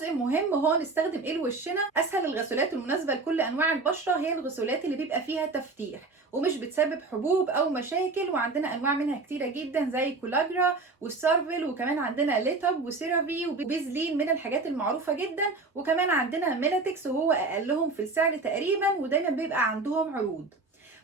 جزء مهم هو نستخدم ايه لوشنا. اسهل الغسولات المناسبه لكل انواع البشره هي الغسولات اللي بيبقى فيها تفتيح ومش بتسبب حبوب او مشاكل، وعندنا انواع منها كتيره جدا زي كولاجرا والسارفل، وكمان عندنا ليتب وسيرافي وبيزلين من الحاجات المعروفه جدا، وكمان عندنا ميلاتكس وهو اقلهم في السعر تقريبا ودايما بيبقى عندهم عروض.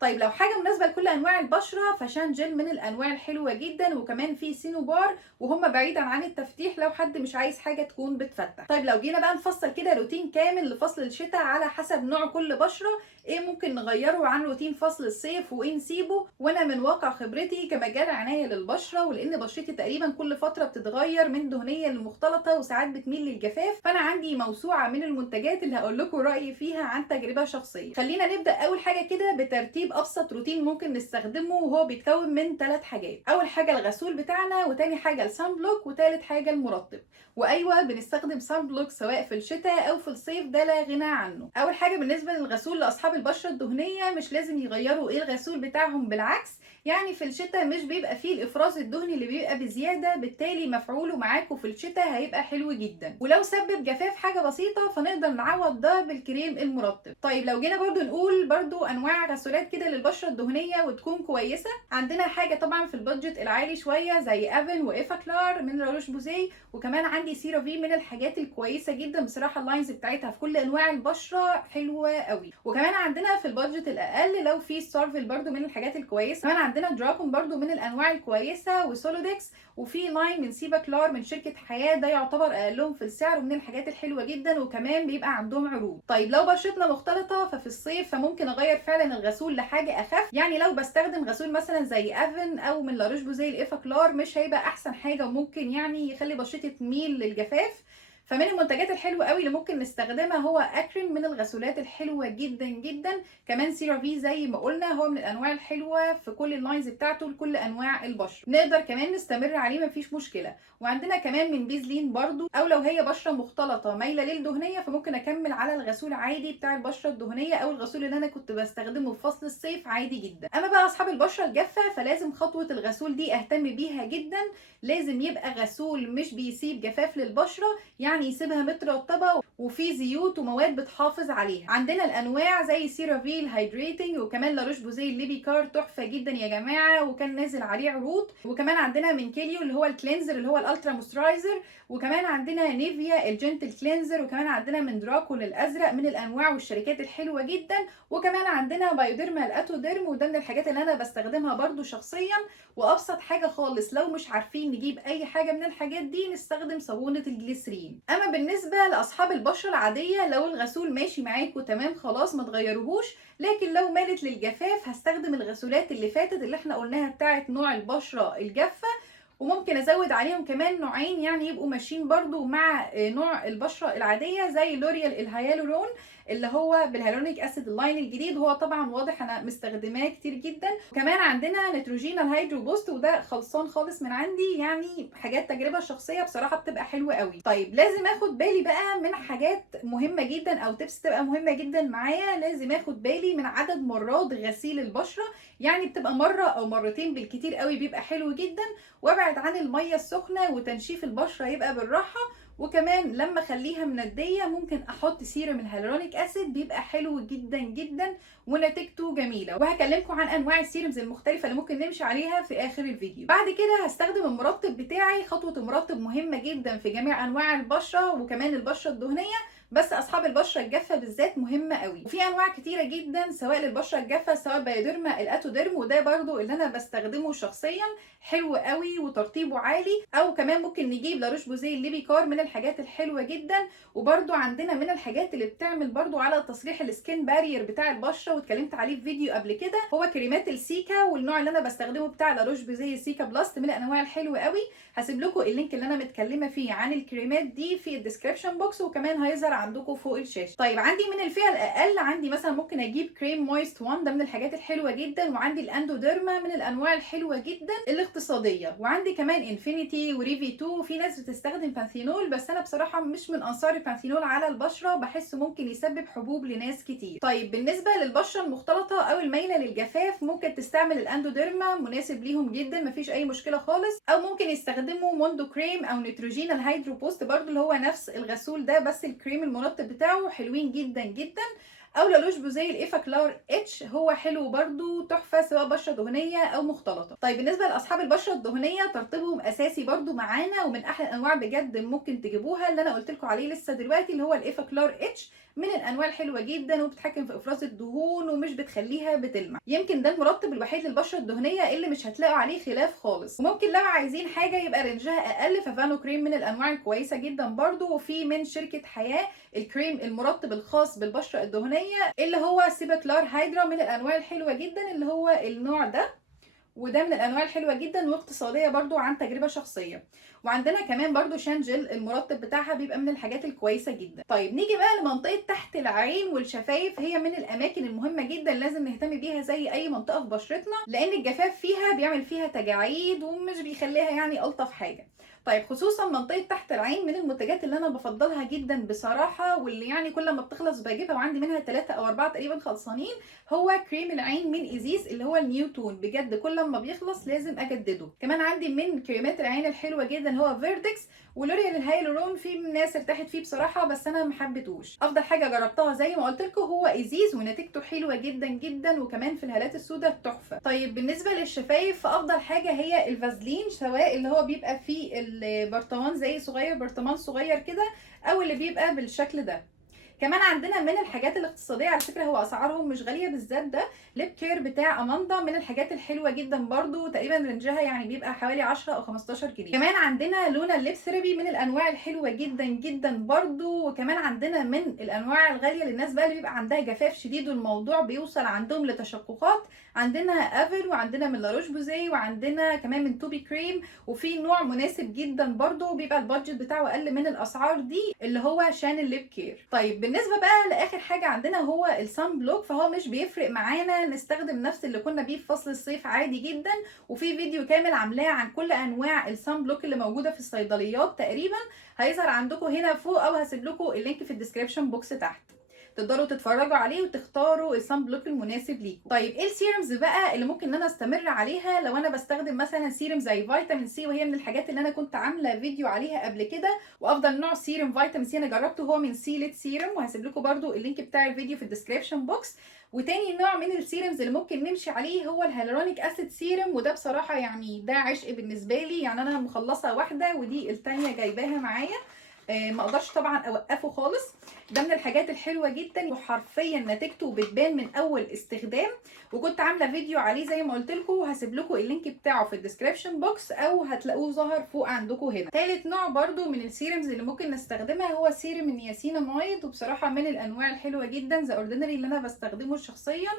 طيب لو حاجه مناسبه لكل انواع البشره فشان جل من الانواع الحلوه جدا، وكمان في سينوبار وهم بعيدا عن التفتيح لو حد مش عايز حاجه تكون بتفتح. طيب لو جينا بقى نفصل كده روتين كامل لفصل الشتاء على حسب نوع كل بشره، ايه ممكن نغيره عن روتين فصل الصيف وايه نسيبه. وانا من واقع خبرتي كمجال عنايه للبشره، ولان بشرتي تقريبا كل فتره بتتغير من دهنيه لمختلطه وساعات بتميل للجفاف، فانا عندي موسوعه من المنتجات اللي هقول لكم رايي فيها عن تجربه شخصيه. خلينا نبدا اول حاجه كده بترتيب ابسط روتين ممكن نستخدمه، وهو بيتكون من 3 حاجات. اول حاجه الغسول بتاعنا، وتاني حاجه السان بلوك، وتالت حاجه المرطب. وايوه بنستخدم سان بلوك سواء في الشتاء او في الصيف، ده لا غنى عنه. اول حاجه بالنسبه للغسول لاصحاب البشره الدهنيه، مش لازم يغيروا ايه الغسول بتاعهم، بالعكس يعني في الشتاء مش بيبقى فيه الافراز الدهني اللي بيبقى بزياده، بالتالي مفعوله معاكم في الشتاء هيبقى حلو جدا. ولو سبب جفاف حاجه بسيطه فنقدر نعوض ده بالكريم المرطب. طيب لو جينا برضو نقول برضو انواع غسولات كده للبشره الدهنيه وتكون كويسه، عندنا حاجه طبعا في البادجت العالي شويه زي افن وإيفا كلار من لاروش بوزيه، وكمان عندي سيرافي من الحاجات الكويسه جدا بصراحه. اللاينز بتاعتها في كل انواع البشره حلوه قوي. وكمان عندنا في البادجت الاقل لو في ستارفل برضو من الحاجات الكويسه، كمان عندنا دراكون برضو من الانواع الكويسه، وسولودكس، وفي لاين من سيبا كلار من شركه حياه، ده يعتبر اقلهم في السعر ومن الحاجات الحلوه جدا، وكمان بيبقى عندهم عروض. طيب لو بشرتنا مختلطه ففي الصيف فممكن اغير فعلا الغسول لحاجه اخف، يعني لو بستخدم غسول مثلا زي افن او من لاروش بوزيه الإيفا كلار مش هيبقى احسن حاجه، وممكن يعني يخلي بشرتي تميل للجفاف. فمن المنتجات الحلوه قوي اللي ممكن نستخدمها هو اكرين من الغسولات الحلوه جدا جدا، كمان سيرافي زي ما قلنا هو من الانواع الحلوه في كل اللاينز بتاعته لكل انواع البشره، نقدر كمان نستمر عليه مفيش مشكله. وعندنا كمان من بيزلين برضو، او لو هي بشره مختلطه مايله للدهنيه فممكن اكمل على الغسول عادي بتاع البشره الدهنيه او الغسول اللي انا كنت بستخدمه في فصل الصيف عادي جدا. اما بقى اصحاب البشره الجافه فلازم خطوه الغسول دي اهتم بيها جدا، لازم يبقى غسول مش بيسيب جفاف للبشره، يعني يسيبها مترطبه وفي زيوت ومواد بتحافظ عليها. عندنا الانواع زي سيرافيل هايدريتنج، وكمان لاروش بوزيه الليبي كار تحفه جدا يا جماعه وكان نازل عليه عروض، وكمان عندنا من كيليو اللي هو الكلينزر اللي هو الالترا موسترايزر، وكمان عندنا نيفيا الجنتل كلينزر، وكمان عندنا من دراكون الازرق من الانواع والشركات الحلوه جدا، وكمان عندنا بايوديرما الاتوديرم وده من الحاجات اللي انا بستخدمها برضو شخصيا. وابسط حاجه خالص لو مش عارفين نجيب اي حاجه من الحاجات دي نستخدم صابونه الجليسرين. اما بالنسبه لاصحاب البشره العاديه لو الغسول ماشي معاكم تمام خلاص ما تغيروهوش، لكن لو مالت للجفاف هستخدم الغسولات اللي فاتت اللي احنا قلناها بتاعت نوع البشره الجافه، وممكن ازود عليهم كمان نوعين يعني يبقوا ماشيين برضو مع نوع البشره العاديه زي لوريال الهيالورون اللي هو بالهيالورونيك اسيد اللاين الجديد، هو طبعا واضح انا مستخدماه كتير جدا. وكمان عندنا نيتروجينا الهيدرو بوست وده خلصان خالص من عندي، يعني حاجات تجربه شخصيه بصراحه بتبقى حلوه قوي. طيب لازم اخد بالي بقى من حاجات مهمه جدا او تبس تبقى مهمه جدا معايا، لازم اخد بالي من عدد مرات غسيل البشره، يعني بتبقى مره او مرتين بالكتير قوي بيبقى حلو جدا، وابعد عن الميه السخنه وتنشيف البشره يبقى بالراحه. وكمان لما اخليها منديه ممكن احط سيرم الهيالورونيك اسيد بيبقى حلو جدا جدا ونتيجته جميله، وهكلمكم عن انواع السيرمز المختلفه اللي ممكن نمشي عليها في اخر الفيديو. بعد كده هستخدم المرطب بتاعي. خطوه المرطب مهمه جدا في جميع انواع البشره وكمان البشره الدهنيه، بس اصحاب البشره الجافه بالذات مهمه قوي، وفي انواع كتيره جدا سواء للبشره الجافه سواء بايوديرما الاتوديرم وده برضو اللي انا بستخدمه شخصيا حلو قوي وترطيبه عالي، او كمان ممكن نجيب لاروش بوزيه الليبي كار من الحاجات الحلوه جدا. وبرضو عندنا من الحاجات اللي بتعمل برضو على تصليح السكين بارير بتاع البشره واتكلمت عليه في فيديو قبل كده، هو كريمات السيكا، والنوع اللي انا بستخدمه بتاع لاروش بوزيه السيكا بلاست من الانواع الحلوه قوي. هسيب لكم اللينك اللي انا متكلمه فيه عن الكريمات دي في الديسكريبشن بوكس، وكمان هيظهر عندكم فوق الشاشه. طيب عندي من الفئه الاقل، عندي مثلا ممكن اجيب كريم مويست 1، ده من الحاجات الحلوه جدا، وعندي الاندوديرما من الانواع الحلوه جدا الاقتصاديه، وعندي كمان انفينيتي وريفي 2. في ناس بتستخدم بانثينول، بس انا بصراحه مش من انصار البانثينول على البشره، بحسه ممكن يسبب حبوب لناس كتير. طيب بالنسبه للبشره المختلطه او المايله للجفاف، ممكن تستعمل الاندوديرما، مناسب ليهم جدا، مفيش اي مشكله خالص. او ممكن يستخدموا موندو كريم او نيتروجينا الهيدرو بوست، برضو اللي هو نفس الغسول ده بس الكريم المرطب بتاعه، حلوين جدا جدا. او لاروش بوزي الايفا كلار اتش، هو حلو برضو، تحفه سواء بشره دهنيه او مختلطه. طيب بالنسبه لاصحاب البشره الدهنيه، ترطيبهم اساسي برضو معانا، ومن احلى الانواع بجد ممكن تجيبوها اللي انا قلت لكم عليه لسه دلوقتي، اللي هو الايفا كلار اتش، من الانواع الحلوه جدا، وبتتحكم في افراز الدهون ومش بتخليها بتلمع. يمكن ده المرطب الوحيد للبشره الدهنيه اللي مش هتلاقوا عليه خلاف خالص. وممكن لو عايزين حاجه يبقى رينجها اقل، ففانو كريم من الانواع الكويسه جدا برضو. وفي من شركه حياه الكريم المرطب الخاص بالبشره الدهنيه اللي هو سيباكلار هيدرا، من الانواع الحلوه جدا اللي هو النوع ده، وده من الانواع الحلوه جدا واقتصاديه برضو عن تجربه شخصيه. وعندنا كمان برضو شانجل المرطب بتاعها بيبقى من الحاجات الكويسه جدا. طيب نيجي بقى لمنطقه تحت العين والشفايف، هي من الاماكن المهمه جدا لازم نهتم بيها زي اي منطقه في بشرتنا، لان الجفاف فيها بيعمل فيها تجاعيد ومش بيخليها يعني الطف حاجه. طيب خصوصا منطقه تحت العين من المنتجات اللي انا بفضلها جدا بصراحه، واللي يعني كل ما بتخلص بجيبها، وعندي منها 3 أو 4 تقريبا خلصانين، هو كريم العين من ايزيس اللي هو النيوتون، بجد كل ما بيخلص لازم اجدده. كمان عندي من كريمات العين الحلوه جدا هو فيرتكس ولوريال الهايلورون، في ناس ارتاحت فيه بصراحه بس انا ما حبيتهوش. افضل حاجه جربتها زي ما قلت لكم هو ايزيس، ونتيجته حلوه جدا جدا، وكمان في الهالات السوداء تحفه. طيب بالنسبه للشفايف، فافضل حاجه هي الفازلين، سواء اللي هو بيبقى فيه البرطمان زي صغير، برطمان صغير كده، او اللي بيبقى بالشكل ده. كمان عندنا من الحاجات الاقتصاديه، على فكره هو اسعارهم مش غاليه، بالذات ده ليب كير بتاع اماندا، من الحاجات الحلوه جدا برضو، تقريبا رنجها يعني بيبقى حوالي 10 او 15 جنيه. كمان عندنا لونا الليب ثيرابي من الانواع الحلوه جدا جدا برضو. وكمان عندنا من الانواع الغاليه للناس بقى اللي بيبقى عندها جفاف شديد والموضوع بيوصل عندهم لتشققات، عندنا افل، وعندنا من لاروش بوزي، وعندنا كمان من توبي كريم. وفي نوع مناسب جدا برضو بيبقى البادجت بتاعه اقل من الاسعار دي، اللي هو شان الليب كير. طيب بالنسبه بقى لاخر حاجه عندنا هو السان بلوك، فهو مش بيفرق معانا، نستخدم نفس اللي كنا بيه في فصل الصيف عادي جدا، وفي فيديو كامل عاملاه عن كل انواع السان بلوك اللي موجوده في الصيدليات تقريبا، هيظهر عندكم هنا فوق، او هسيب لكم اللينك في الديسكريبشن بوكس تحت، تقدروا تتفرجوا عليه وتختاروا الصن بلوك المناسب ليكم. طيب ايه السيرمز بقى اللي ممكن ان انا استمر عليها لو انا بستخدم مثلا سيرم زي فيتامين سي، وهي من الحاجات اللي انا كنت عامله فيديو عليها قبل كده. وافضل نوع سيرم فيتامين سي انا جربته هو من سيليت سيرم، وهسيب لكم برده اللينك بتاع الفيديو في الديسكريبشن بوكس. وتاني نوع من السيرمز اللي ممكن نمشي عليه هو الهيالورونيك اسيد سيرم، وده بصراحه يعني ده عشق بالنسبه لي، يعني انا مخلصه واحده ودي الثانيه جايباها معايا، ما اقدرش طبعا اوقفه خالص. ده من الحاجات الحلوه جدا، وحرفيا نتيجته بتبان من اول استخدام، وكنت عامله فيديو عليه زي ما قلت لكم، وهسيب لكم اللينك بتاعه في الديسكريبشن بوكس، او هتلاقوه ظهر فوق عندكم هنا. ثالث نوع برده من السيرمز اللي ممكن نستخدمها هو سيرم النياسيناميد، وبصراحه من الانواع الحلوه جدا ذا اوردينري اللي انا بستخدمه شخصيا،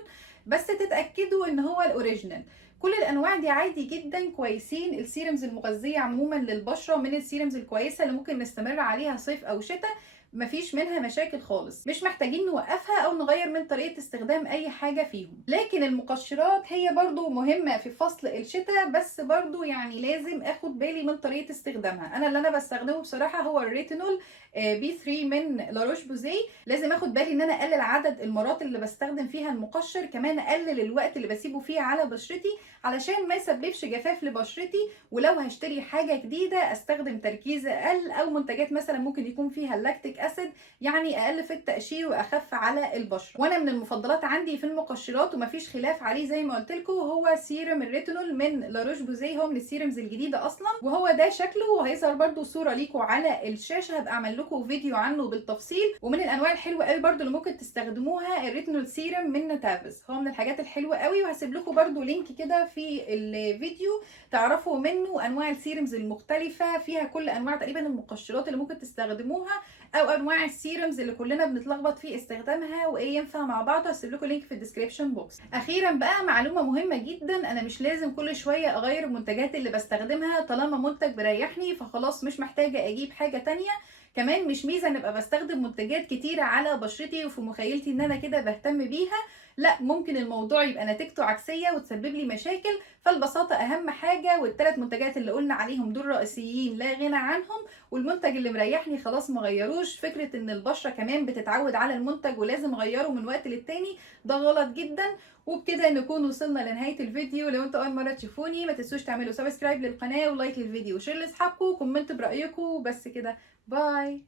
بس تتاكدوا ان هو الاوريجينال. كل الانواع دي عادي جدا كويسين، السيرمز المغذيه عموما للبشره من السيرمز الكويسه اللي ممكن نستمر عليها صيف او شتاء، مفيش منها مشاكل خالص، مش محتاجين نوقفها او نغير من طريقه استخدام اي حاجه فيهم. لكن المقشرات هي برضو مهمه في فصل الشتاء، بس برضو يعني لازم اخد بالي من طريقه استخدامها. انا اللي انا بستخدمه بصراحه هو الريتينول بي 3 من لاروش بوزي، لازم اخد بالي ان انا اقلل عدد المرات اللي بستخدم فيها المقشر، كمان اقلل الوقت اللي بسيبه فيه على بشرتي علشان ما يسببش جفاف لبشرتي. ولو هشتري حاجه جديده استخدم تركيز اقل، او منتجات مثلا ممكن يكون فيها اللاكتيك اسيد، يعني اقل في التقشير واخف على البشره. وانا من المفضلات عندي في المقشرات ومفيش خلاف عليه زي ما قلت لكم هو سيرم الريتينول من لاروش بوزي، هو من السيرمز الجديده اصلا، وهو ده شكله، وهيظهر برده صوره ليكم على الشاشه، هبقى اعمل لكم فيديو عنه بالتفصيل. ومن الانواع الحلوه قوي برده اللي ممكن تستخدموها الريتينول سيرم من نتافيس، هو من الحاجات الحلوه قوي، وهسيب لكم برده لينك كده في الفيديو تعرفوا منه انواع السيرمز المختلفه، فيها كل انواع تقريبا المقشرات اللي ممكن تستخدموها، او انواع السيرمز اللي كلنا بنتلخبط في استخدامها وايه ينفع مع بعض. هسيب لكم لينك في الديسكريبشن بوكس. اخيرا بقى معلومه مهمه جدا، انا مش لازم كل شويه اغير المنتجات اللي بستخدمها، طالما منتج بيريحني فخلاص مش محتاجه اجيب حاجه تانية. كمان مش ميزه ان ابقى بستخدم منتجات كتيره على بشرتي وفي مخيلتي ان انا كده بهتم بيها، لا، ممكن الموضوع يبقى نتيجته عكسيه وتسبب لي مشاكل. فالبساطه اهم حاجه، والثلاث منتجات اللي قلنا عليهم دول رئيسيين لا غنى عنهم، والمنتج اللي مريحني خلاص مغيروش. فكره ان البشره كمان بتتعود على المنتج ولازم اغيره من وقت للتاني ده غلط جدا. وبكده نكون وصلنا لنهايه الفيديو. لو انتوا اول مره تشوفوني ما تنسوش تعملوا سبسكرايب للقناه ولايك للفيديو وشير لاصحابكم وكومنتوا برايكم. بس كده، باي.